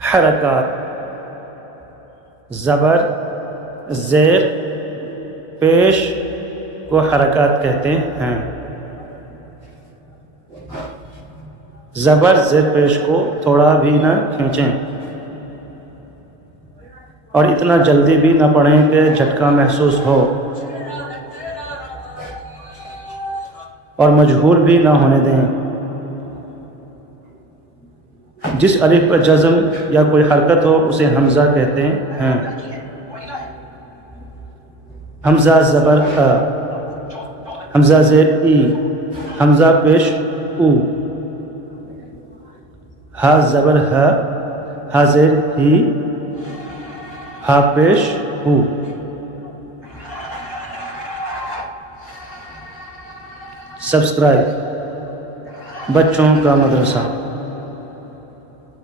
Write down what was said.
हरकत, ज़बर ज़ेर पेश को हरकत कहते हैं। ज़बर ज़ेर पेश को थोड़ा भी ना खींचें और इतना जल्दी भी ना पढ़ें कि झटका महसूस हो, और मजहूल भी ना होने दें। जिस अलिफ पर जज़म या कोई हरकत हो उसे हमज़ा कहते हैं। हमज़ा ज़बर अ, हमज़ा ज़ेर ई, हमज़ा पेश ऊ, हा ज़बर ह, हा ज़ेर ही, हा पेश हु। सब्सक्राइब बच्चों का मदरसा।